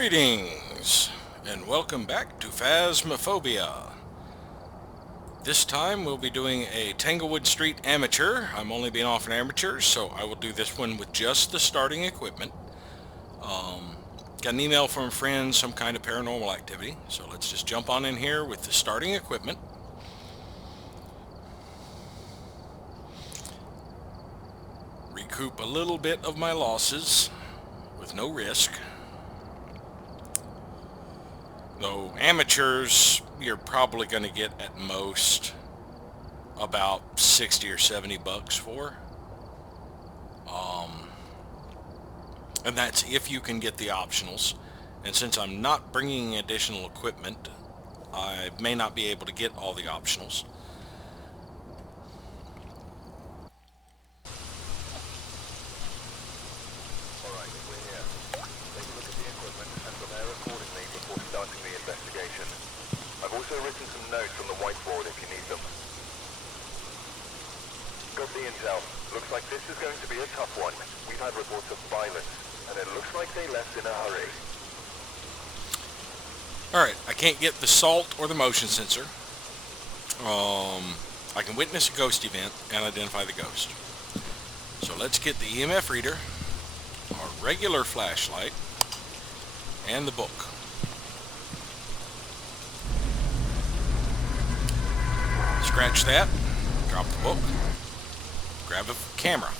Greetings, and welcome back to Phasmophobia. This time we'll be doing a Tanglewood Street Amateur. I'm only being offered amateurs, so I will do this one with just the starting equipment. Got an email from a friend, some kind of paranormal activity, so let's just jump on in here with the starting equipment. Recoup a little bit of my losses with no risk. Though amateurs, you're probably going to get at most about 60 or 70 bucks for. And that's if you can get the optionals. And since I'm not bringing additional equipment, I may not be able to get all the optionals. Alright, we're here. Take a look at the equipment and prepare accordingly before starting the investigation. I've also written some notes on the whiteboard if you need them. Got the intel. Looks like this is going to be a tough one. We've had reports of violence, and it looks like they left in a hurry. Alright, I can't get the salt or the motion sensor. I can witness a ghost event and identify the ghost. So let's get the EMF reader, our regular flashlight, and the book. Scratch that, drop the book, grab a camera.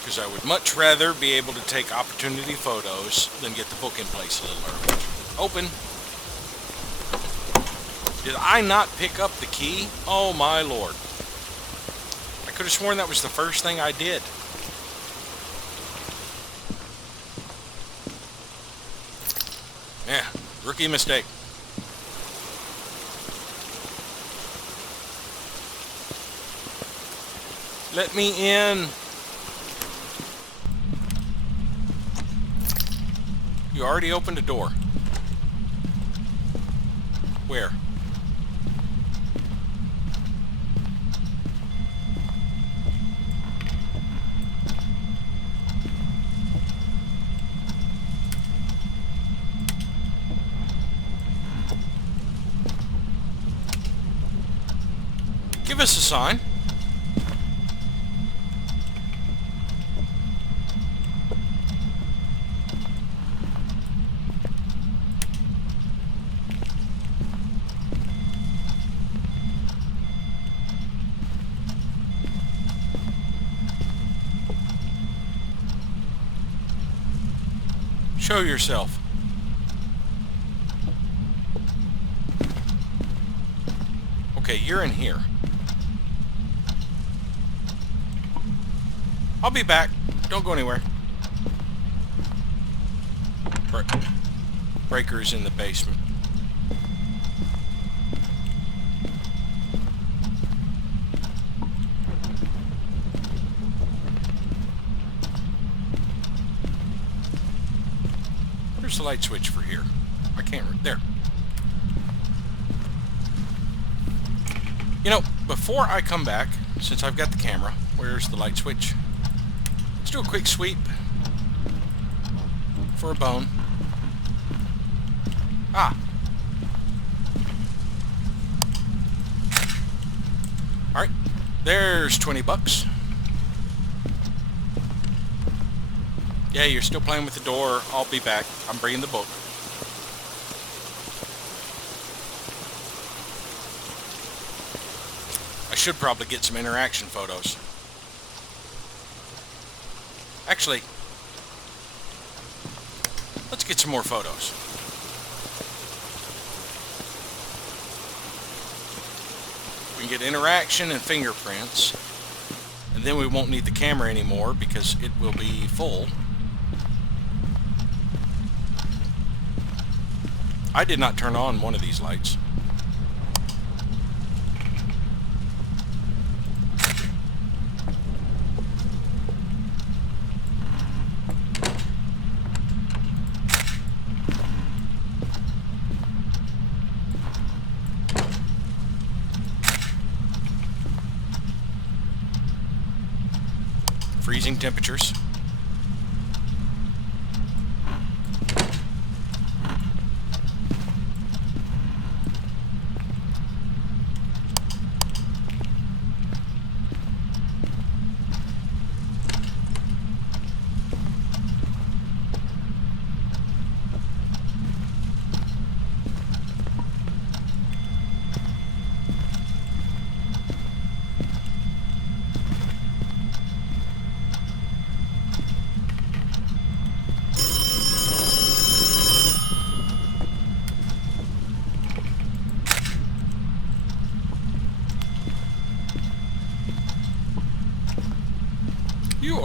Because I would much rather be able to take opportunity photos than get the book in place a little early. Open. Did I not pick up the key? Oh my lord. I could have sworn that was the first thing I did. Yeah, rookie mistake. Let me in. You already opened a door. Where? Give us a sign. Show yourself. Okay, you're in here. I'll be back. Don't go anywhere. Breaker's in the basement. Where's the light switch for here? I can't. There. You know, before I come back, since I've got the camera, where's the light switch? Let's do a quick sweep for a bone. Ah. Alright. There's 20 bucks. Yeah, you're still playing with the door. I'll be back. I'm bringing the book. I should probably get some interaction photos. Actually, let's get some more photos. We can get interaction and fingerprints, and then we won't need the camera anymore because it will be full. I did not turn on one of these lights. Freezing temperatures.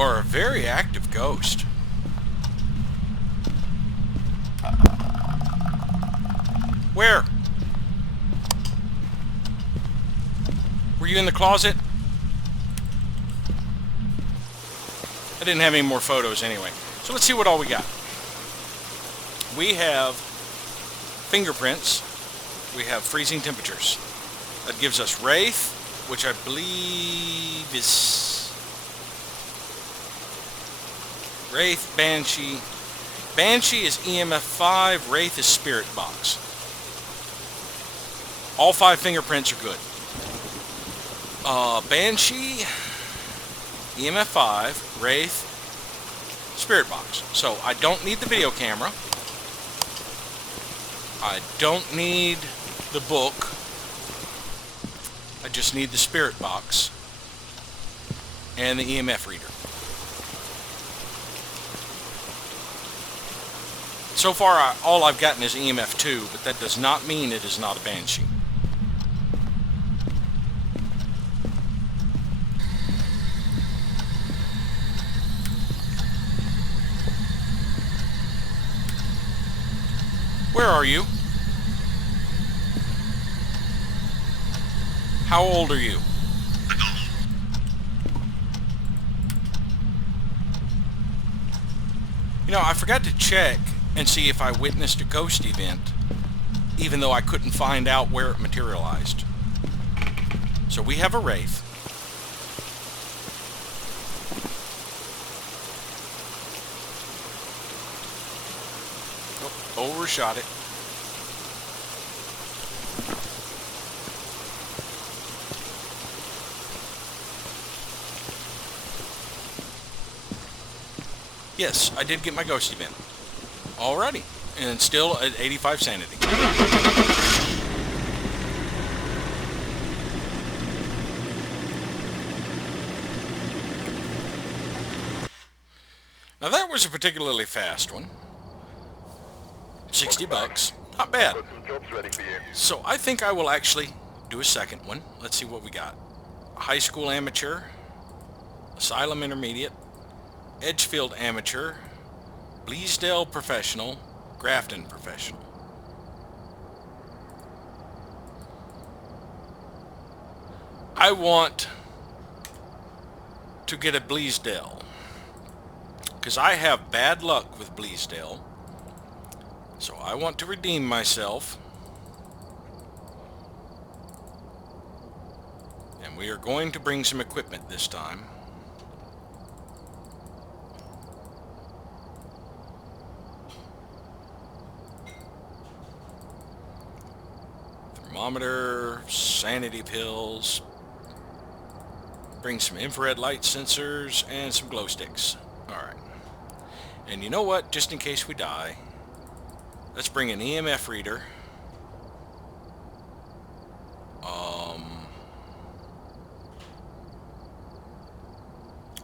are a very active ghost. Where? Were you in the closet? I didn't have any more photos anyway. So let's see what all we got. We have fingerprints. We have freezing temperatures. That gives us Wraith, which I believe is Wraith, Banshee. Banshee is EMF 5, Wraith is Spirit Box. All 5 fingerprints are good. Banshee, EMF 5, Wraith, Spirit Box. So I don't need the video camera. I don't need the book. I just need the Spirit Box and the EMF reader. So far, all I've gotten is EMF 2, but that does not mean it is not a Banshee. Where are you? How old are you? You know, I forgot to check and see if I witnessed a ghost event, even though I couldn't find out where it materialized. So we have a Wraith. Oh, overshot it. Yes, I did get my ghost event. Alrighty. And still at 85 sanity. Now that was a particularly fast one. 60 bucks. Not bad. So I think I will actually do a second one. Let's see what we got. High school amateur. Asylum intermediate. Edgefield amateur, Bleasdale professional, Grafton professional. I want to get a Bleasdale because I have bad luck with Bleasdale, so I want to redeem myself, and we are going to bring some equipment this time. Thermometer, sanity pills, bring some infrared light sensors, and some glow sticks. Alright. And you know what? Just in case we die, let's bring an EMF reader.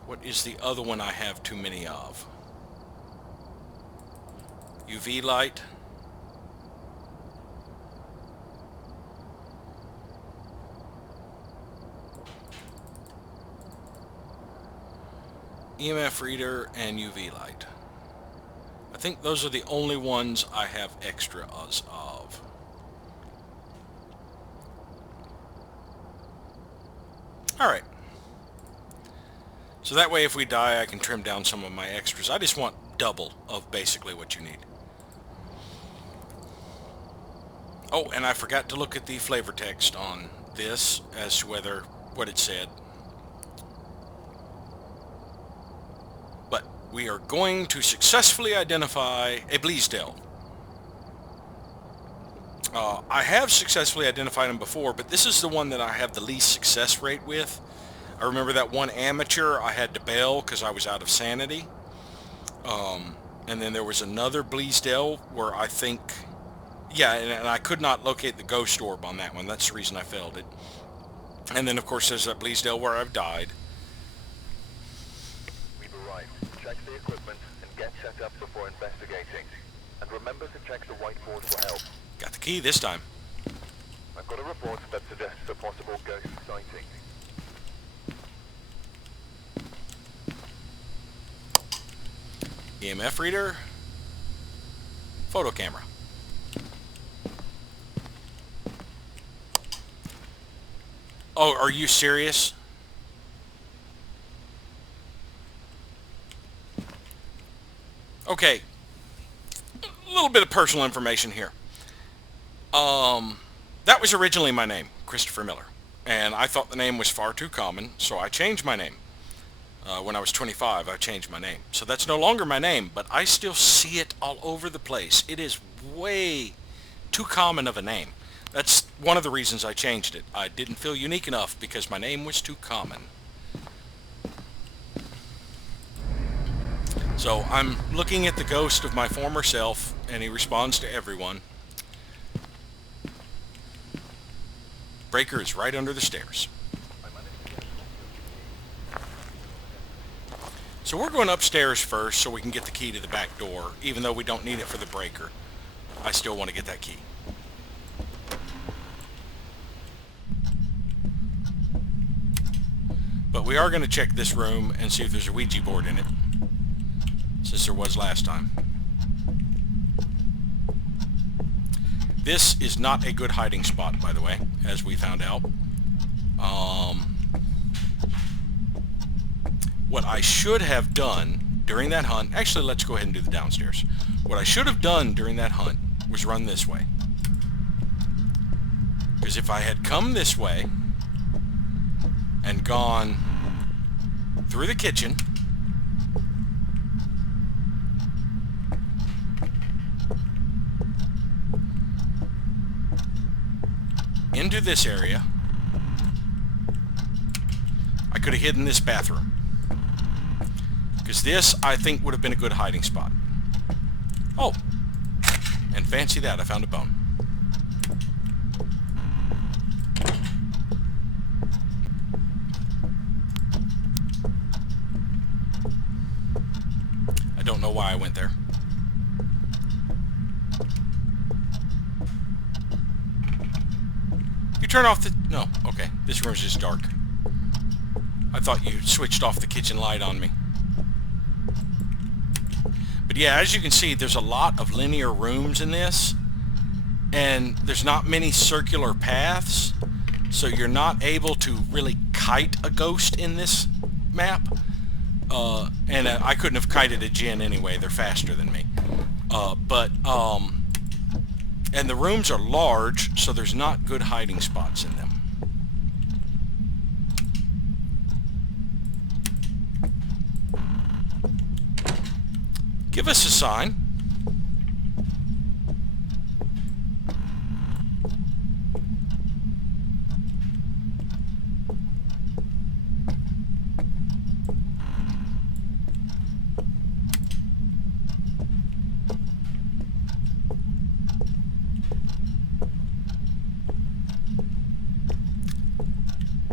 What is the other one I have too many of? UV light. EMF reader and UV light. I think those are the only ones I have extras of. Alright. So that way if we die I can trim down some of my extras. I just want double of basically what you need. Oh, and I forgot to look at the flavor text on this as to what it said. But we are going to successfully identify a Bleasdale. I have successfully identified him before, but this is the one that I have the least success rate with. I remember that one amateur I had to bail because I was out of sanity. And then there was another Bleasdale where I think... Yeah, and I could not locate the ghost orb on that one. That's the reason I failed it. And then, of course, there's that Bleasdale where I've died. We've arrived. Check the equipment and get set up before investigating. And remember to check the whiteboard for help. Got the key this time. I've got a report that suggests a possible ghost sighting. EMF reader. Photo camera. Oh, are you serious? Okay. A little bit of personal information here. That was originally my name, Christopher Miller. And I thought the name was far too common, so I changed my name. When I was 25, I changed my name. So that's no longer my name, but I still see it all over the place. It is way too common of a name. That's one of the reasons I changed it. I didn't feel unique enough because my name was too common. So I'm looking at the ghost of my former self, and he responds to everyone. Breaker is right under the stairs. So we're going upstairs first so we can get the key to the back door, even though we don't need it for the breaker. I still want to get that key. But we are going to check this room and see if there's a Ouija board in it, since there was last time. This is not a good hiding spot, by the way, as we found out. What I should have done during that hunt... Actually, let's go ahead and do the downstairs. What I should have done during that hunt was run this way. Because if I had come this way and gone through the kitchen... into this area, I could have hidden this bathroom. Because this, I think, would have been a good hiding spot. Oh! And fancy that, I found a bone. I don't know why I went there. You turn off the... No, okay. This room's just dark. I thought you switched off the kitchen light on me. But yeah, as you can see, there's a lot of linear rooms in this. And there's not many circular paths. So you're not able to really kite a ghost in this map. I couldn't have kited a Jinn anyway. They're faster than me. And the rooms are large, so there's not good hiding spots in them. Give us a sign.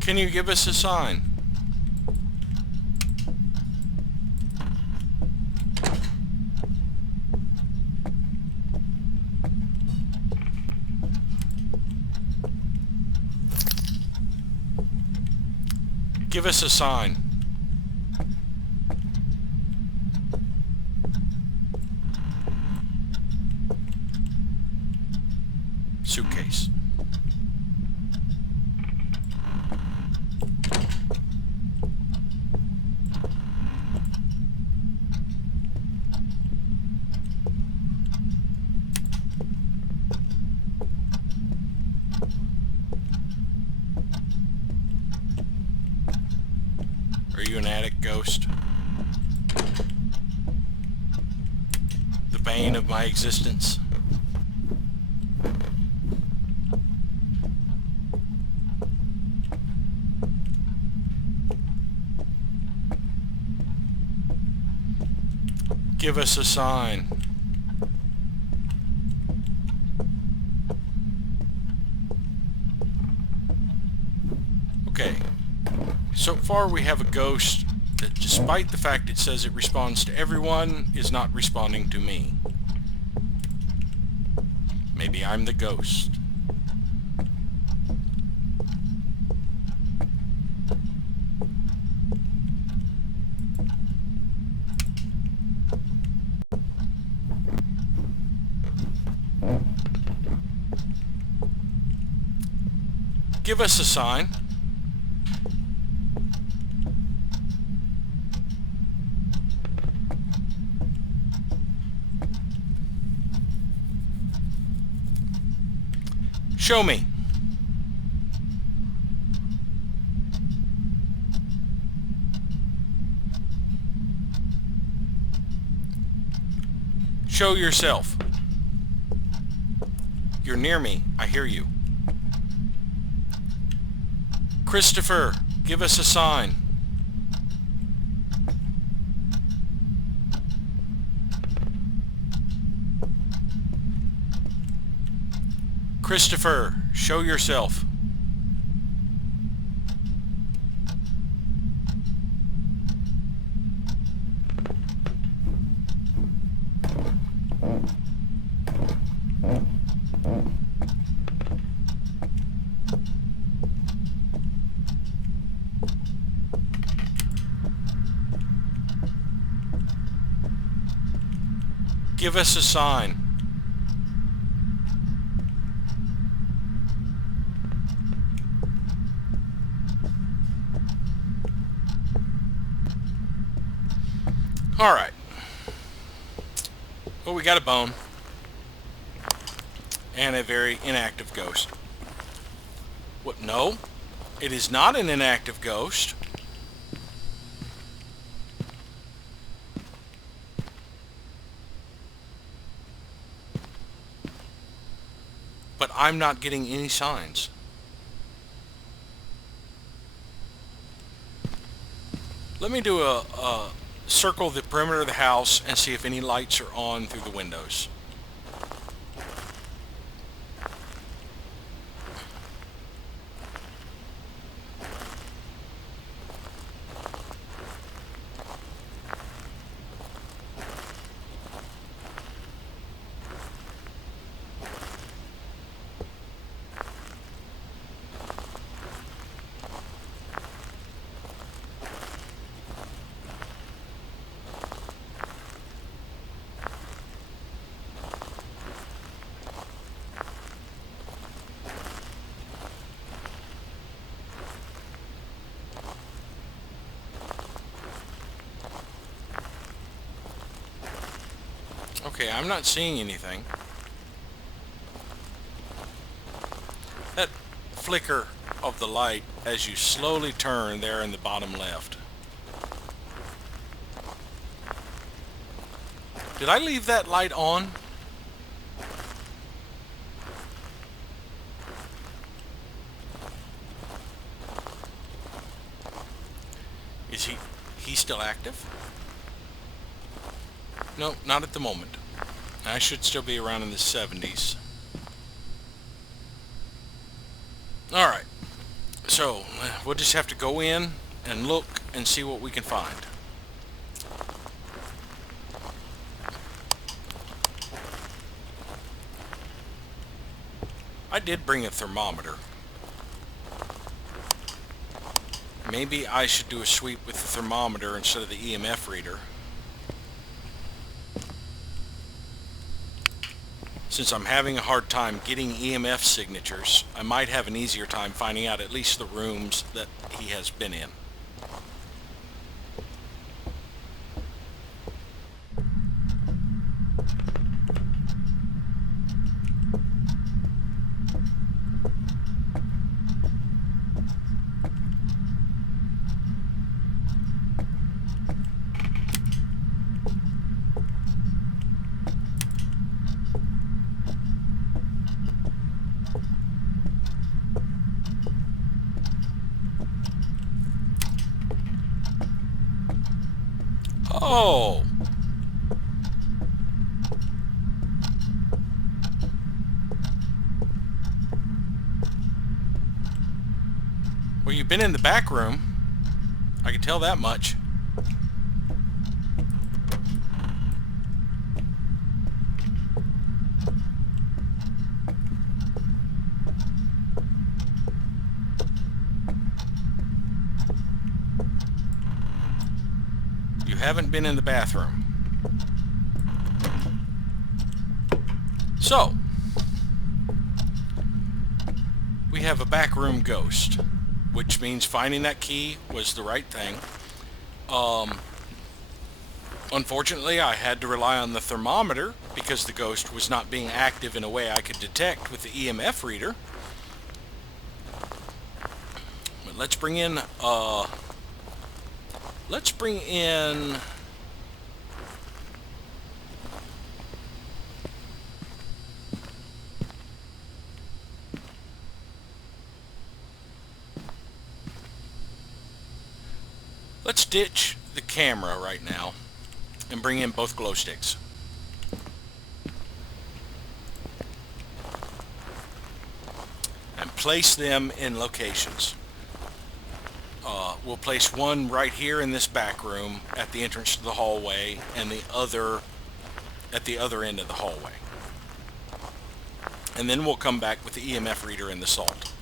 Can you give us a sign? Give us a sign. Suitcase. Are you an attic ghost? The bane of my existence? Give us a sign. Okay. So far we have a ghost that, despite the fact it says it responds to everyone, is not responding to me. Maybe I'm the ghost. Give us a sign. Show me. Show yourself. You're near me. I hear you. Christopher, give us a sign. Christopher, show yourself. Give us a sign. Alright. Well, we got a bone. And a very inactive ghost. What? No. It is not an inactive ghost. But I'm not getting any signs. Let me do a circle the perimeter of the house and see if any lights are on through the windows. Okay, I'm not seeing anything. That flicker of the light as you slowly turn there in the bottom left. Did I leave that light on? Is he still active? No, not at the moment. I should still be around in the 70s. Alright, so we'll just have to go in and look and see what we can find. I did bring a thermometer. Maybe I should do a sweep with the thermometer instead of the EMF reader. Since I'm having a hard time getting EMF signatures, I might have an easier time finding out at least the rooms that he has been in. Oh! Well, you've been in the back room. I can tell that much. You haven't been in the bathroom. So, we have a backroom ghost, which means finding that key was the right thing. Unfortunately, I had to rely on the thermometer because the ghost was not being active in a way I could detect with the EMF reader. But let's bring in let's ditch the camera right now and bring in both glow sticks. And place them in locations. We'll place one right here in this back room at the entrance to the hallway, and the other at the other end of the hallway. And then we'll come back with the EMF reader and the salt.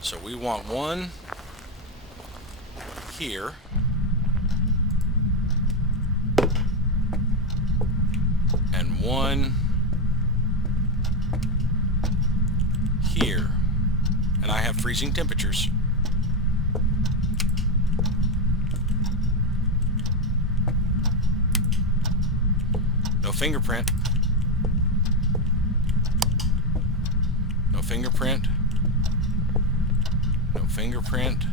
So we want one here. And one here. And I have freezing temperatures. No fingerprint. No fingerprint. No fingerprint.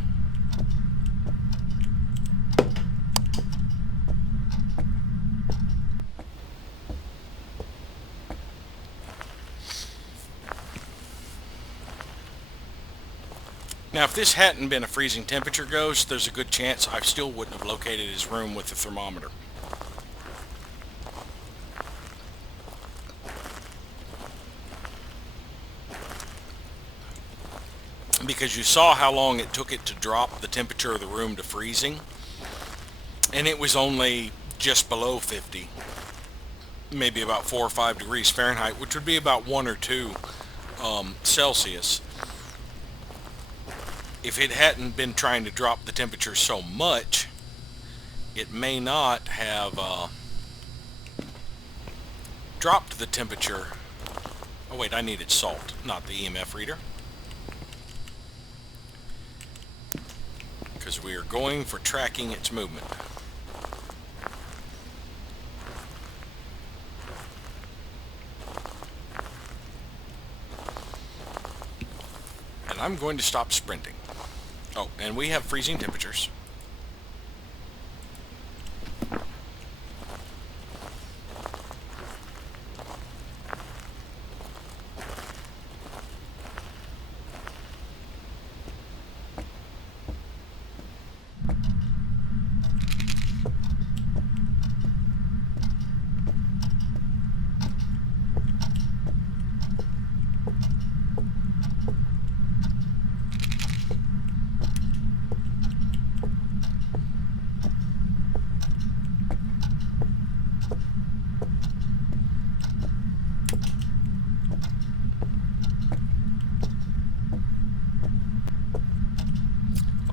Now, if this hadn't been a freezing temperature ghost, there's a good chance I still wouldn't have located his room with the thermometer. Because you saw how long it took it to drop the temperature of the room to freezing, and it was only just below 50, maybe about 4 or 5 degrees Fahrenheit, which would be about 1 or 2 Celsius. If it hadn't been trying to drop the temperature so much, it may not have dropped the temperature. Oh wait, I needed salt, not the EMF reader. Because we are going for tracking its movement. And I'm going to stop sprinting. Oh, and we have freezing temperatures.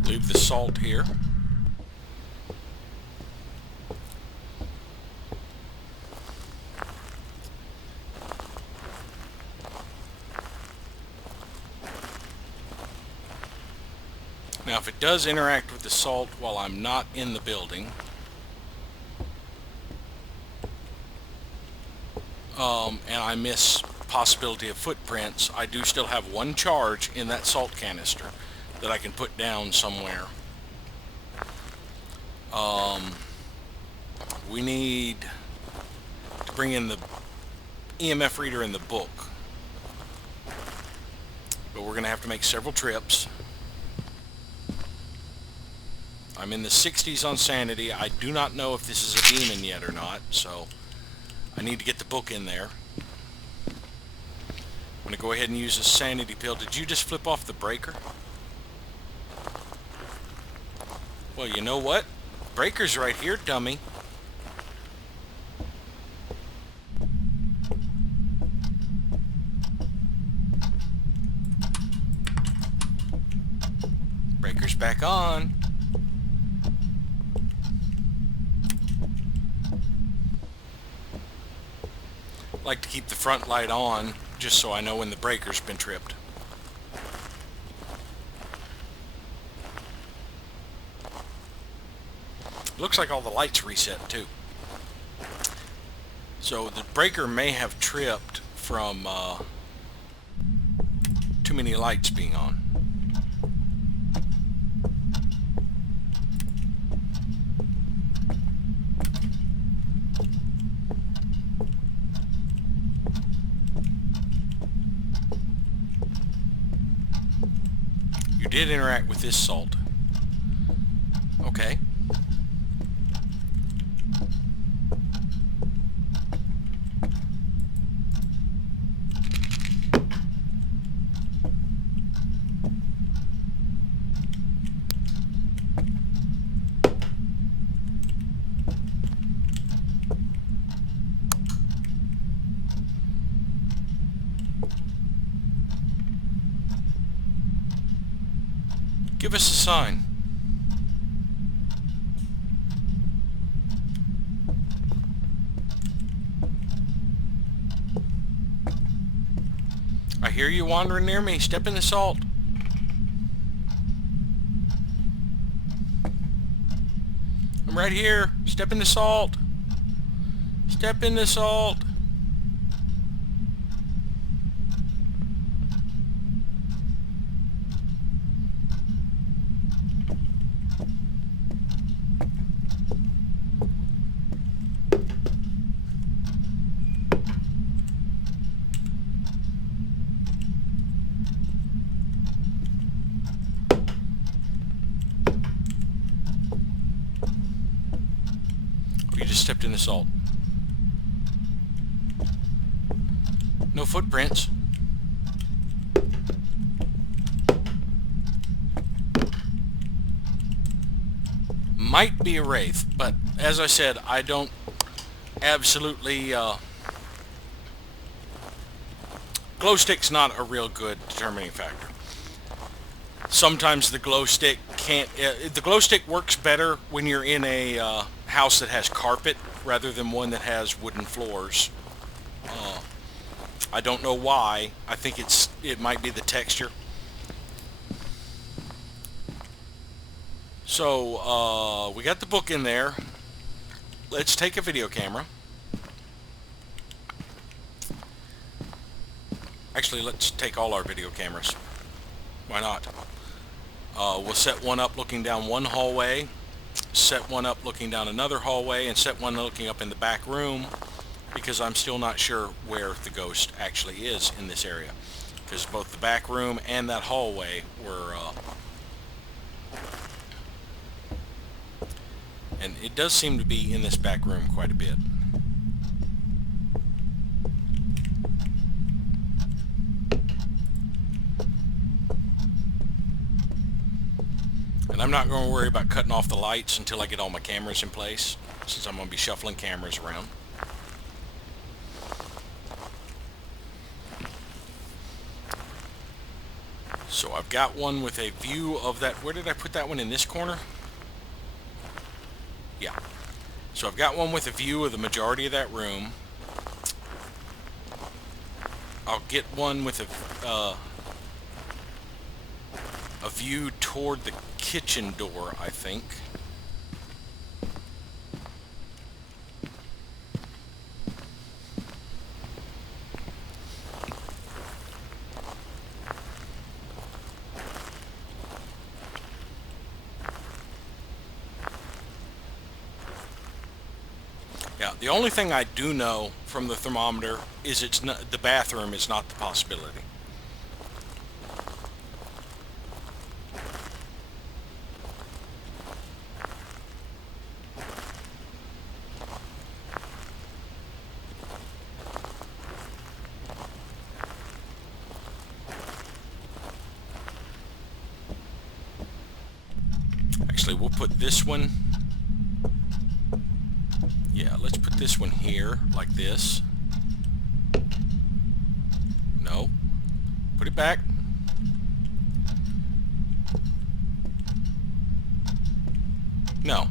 Leave the salt here. Now, if it does interact with the salt while I'm not in the building, and I miss possibility of footprints, I do still have one charge in that salt canister that I can put down somewhere. We need to bring in the EMF reader in the book, but we're going to have to make several trips. I'm in the 60s on sanity. I do not know if this is a demon yet or not, so I need to get the book in there. I'm going to go ahead and use a sanity pill. Did you just flip off the breaker? Well, you know what? Breaker's right here, dummy. Breaker's back on. Like to keep the front light on just so I know when the breaker's been tripped. Looks like all the lights reset too. So the breaker may have tripped from too many lights being on. You did interact with this salt. Okay. Give us a sign. I hear you wandering near me. Step in the salt. I'm right here. Step in the salt. Step in the salt. You just stepped in the salt. No footprints. Might be a wraith, but as I said, I don't absolutely... glow stick's not a real good determining factor. Sometimes the glow stick can't... the glow stick works better when you're in a house that has carpet rather than one that has wooden floors. I don't know why. I think it might be the texture. So we got the book in there. Let's take a video camera. Actually, let's take all our video cameras. Why not? We'll set one up looking down one hallway, set one up looking down another hallway, and set one looking up in the back room, because I'm still not sure where the ghost actually is in this area, because both the back room and that hallway were and it does seem to be in this back room quite a bit. And I'm not going to worry about cutting off the lights until I get all my cameras in place, since I'm going to be shuffling cameras around. So I've got one with a view of that. Where did I put that one? In this corner? Yeah. So I've got one with a view of the majority of that room. I'll get one with a view toward the kitchen door, I think. Yeah, the only thing I do know from the thermometer is it's not, the bathroom is not the possibility. Actually, we'll put this one... Yeah, let's put this one here, like this. No. Put it back. No.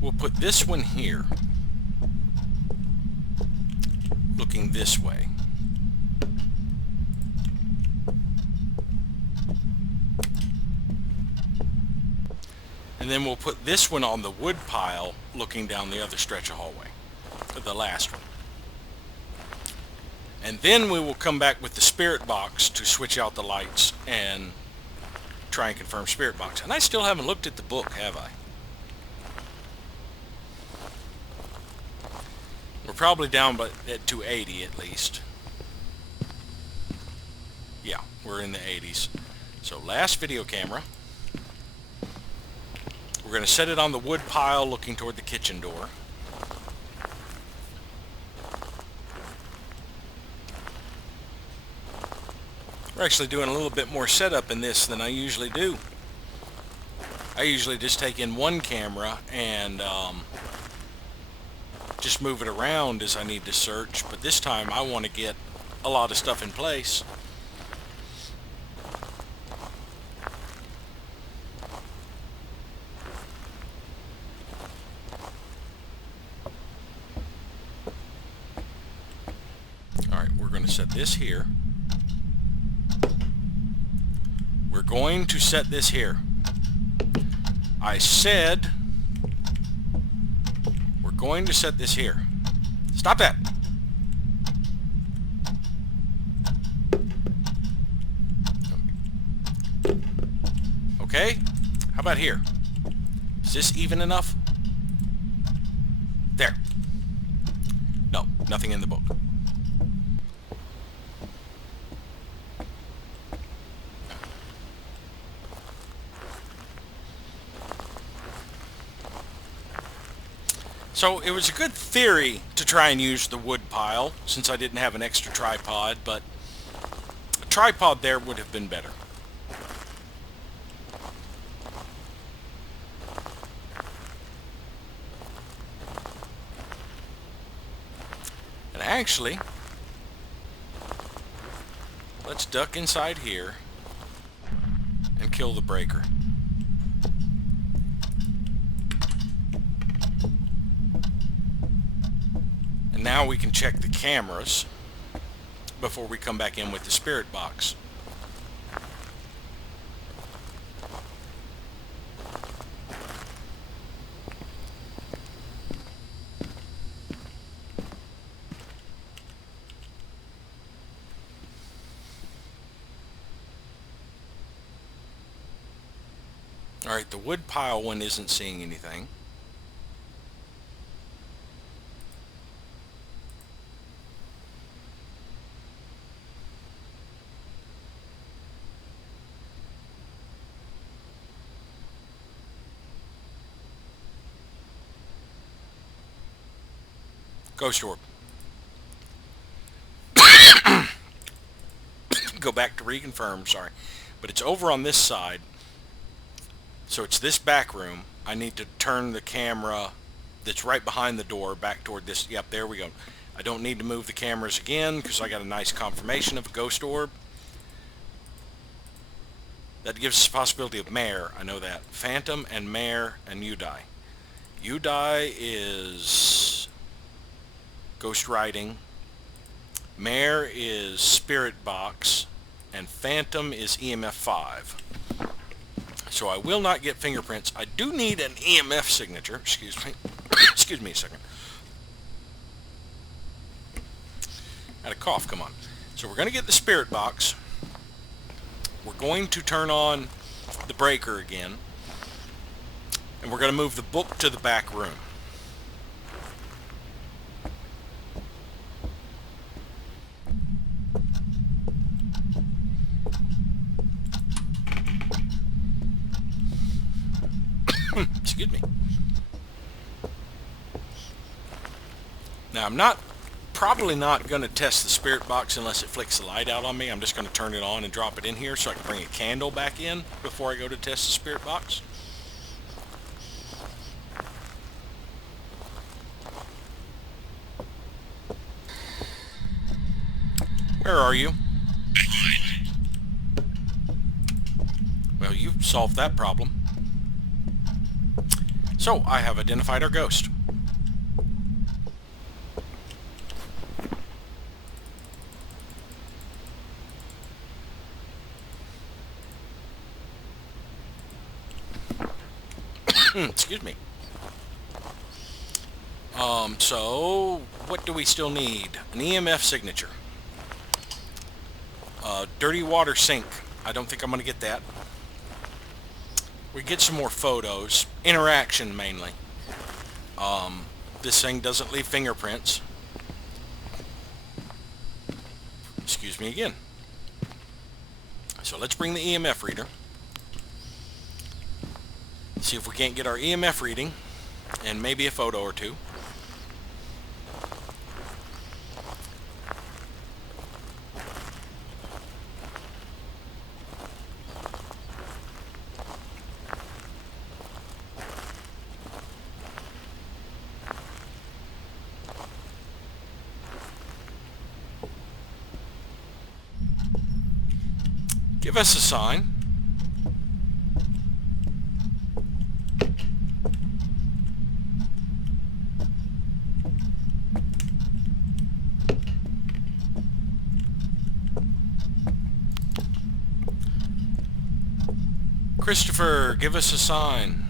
We'll put this one here. looking this way. And then we'll put this one on the wood pile looking down the other stretch of hallway, the last one. And then we will come back with the spirit box to switch out the lights and try and confirm spirit box. And I still haven't looked at the book, have I? We're probably down at 280 at least. Yeah, we're in the 80s. So last video camera. We're going to set it on the wood pile looking toward the kitchen door. We're actually doing a little bit more setup in this than I usually do. I usually just take in one camera and just move it around as I need to search, but this time I want to get a lot of stuff in place. Alright, we're going to set this here. We're going to set this here. I said we're going to set this here. Stop that! Okay, how about here? Is this even enough? There. No, nothing in the book. So it was a good theory to try and use the wood pile since I didn't have an extra tripod, but a tripod there would have been better. And actually, let's duck inside here and kill the breaker. Now we can check the cameras before we come back in with the spirit box. Alright, the wood pile one isn't seeing anything. Ghost orb. Go back to reconfirm, sorry. But it's over on this side. So it's this back room. I need to turn the camera that's right behind the door back toward this. Yep, there we go. I don't need to move the cameras again because I got a nice confirmation of a ghost orb. That gives us a possibility of mare. I know that. Phantom and mare and Udai. Udai is ghost writing, mare is spirit box, and phantom is EMF 5. So I will not get fingerprints. I do need an EMF signature. Excuse me. Excuse me a second. I had a cough, come on. So we're going to get the spirit box. We're going to turn on the breaker again. And we're going to move the book to the back room. Excuse me. Now I'm probably not going to test the spirit box unless it flicks the light out on me. I'm just going to turn it on and drop it in here so I can bring a candle back in before I go to test the spirit box. Where are you? Well, you've solved that problem. So, I have identified our ghost. Excuse me. So what do we still need? An EMF signature. Dirty water sink. I don't think I'm going to get that. We get some more photos. Interaction mainly. This thing doesn't leave fingerprints. Excuse me again. So let's bring the EMF reader. See if we can't get our EMF reading and maybe a photo or two. Give us a sign. Christopher, give us a sign.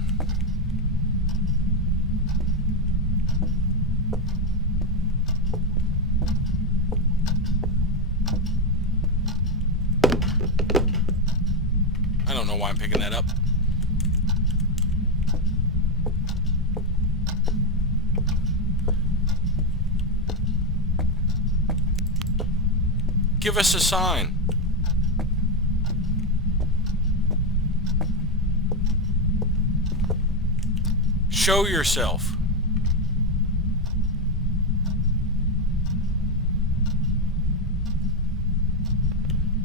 I don't know why I'm picking that up. Give us a sign. Show yourself.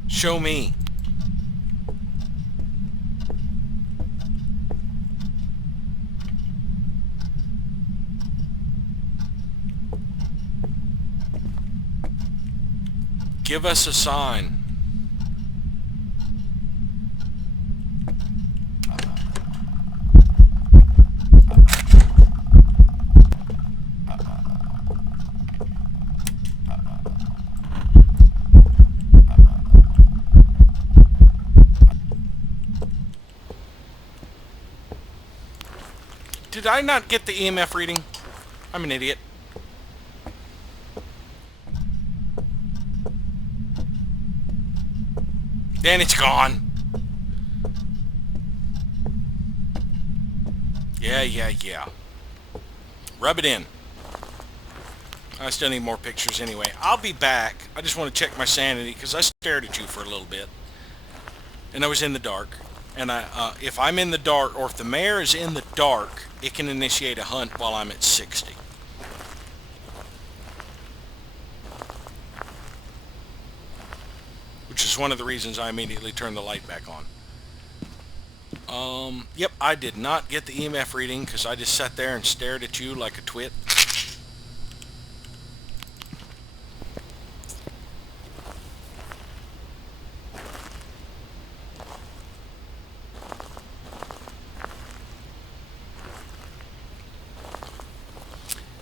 Show me. Give us a sign. Did I not get the EMF reading? I'm an idiot. Then it's gone. Yeah. Rub it in. I still need more pictures anyway. I'll be back. I just want to check my sanity because I stared at you for a little bit. And I was in the dark. And if I'm in the dark, or if the mayor is in the dark, it can initiate a hunt while I'm at 60. Which is one of the reasons I immediately turned the light back on. Yep, I did not get the EMF reading because I just sat there and stared at you like a twit.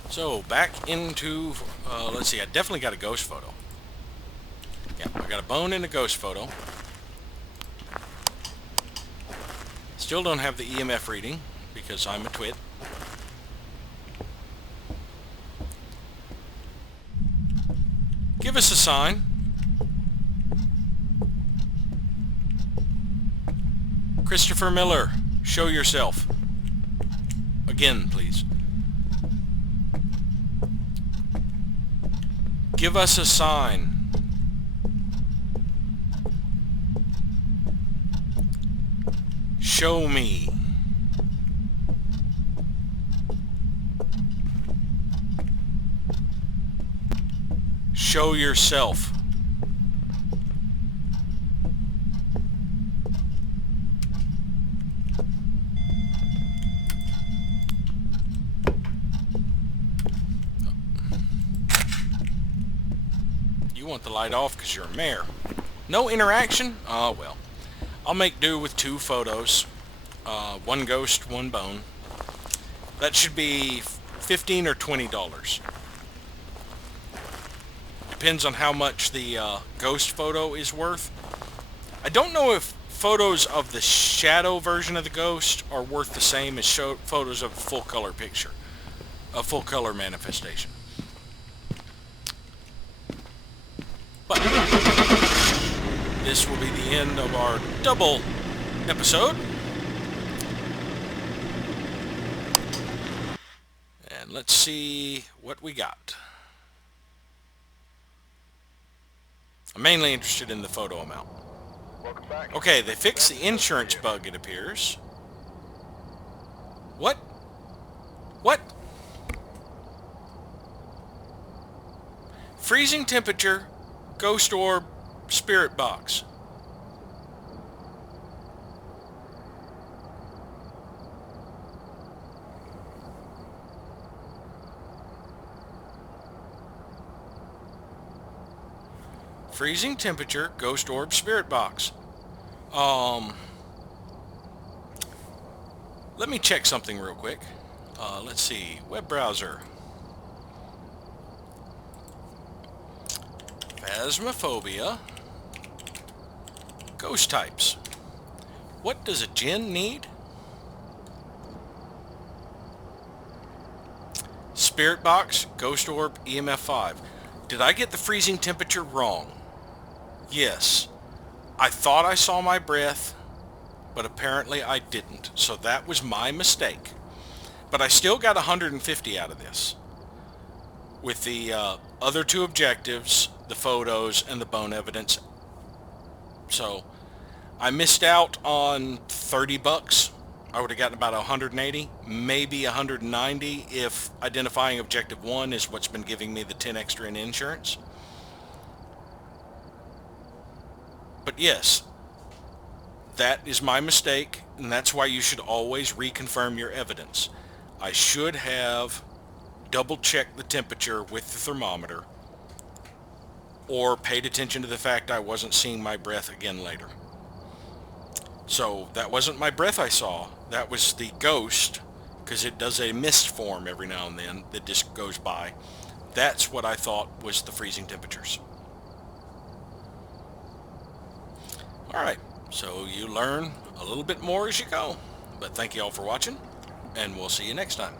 So, back into, let's see, I definitely got a ghost photo. Yeah, I got a bone and a ghost photo. Still don't have the EMF reading because I'm a twit. Give us a sign. Christopher Miller, show yourself. Again, please. Give us a sign. Show me. Show yourself. You want the light off because you're a mayor. No interaction? Oh, well. I'll make do with 2 photos. One ghost, one bone. That should be $15 or $20. Depends on how much the ghost photo is worth. I don't know if photos of the shadow version of the ghost are worth the same as photos of a full color picture, a full color manifestation. But this will be the end of our double episode. And let's see what we got. I'm mainly interested in the photo amount. Welcome back. Okay, they fixed the insurance bug, it appears. What? What? Freezing temperature, ghost orb, spirit box. Freezing temperature, ghost orb, spirit box. Let me check something real quick. Let's see, web browser. Phasmophobia. Ghost types. What does a djinn need? Spirit box, ghost orb, EMF 5. Did I get the freezing temperature wrong? Yes. I thought I saw my breath, but apparently I didn't. So that was my mistake. But I still got 150 out of this. With the other two objectives, the photos and the bone evidence. So I missed out on 30 bucks. I would have gotten about 180, maybe 190 if identifying objective 1 is what's been giving me the 10 extra in insurance. But yes, that is my mistake, and that's why you should always reconfirm your evidence. I should have double-checked the temperature with the thermometer, or paid attention to the fact I wasn't seeing my breath again later. So that wasn't my breath I saw, that was the ghost, because it does a mist form every now and then that just goes by. That's what I thought was the freezing temperatures. Alright, so you learn a little bit more as you go. But thank you all for watching, and we'll see you next time.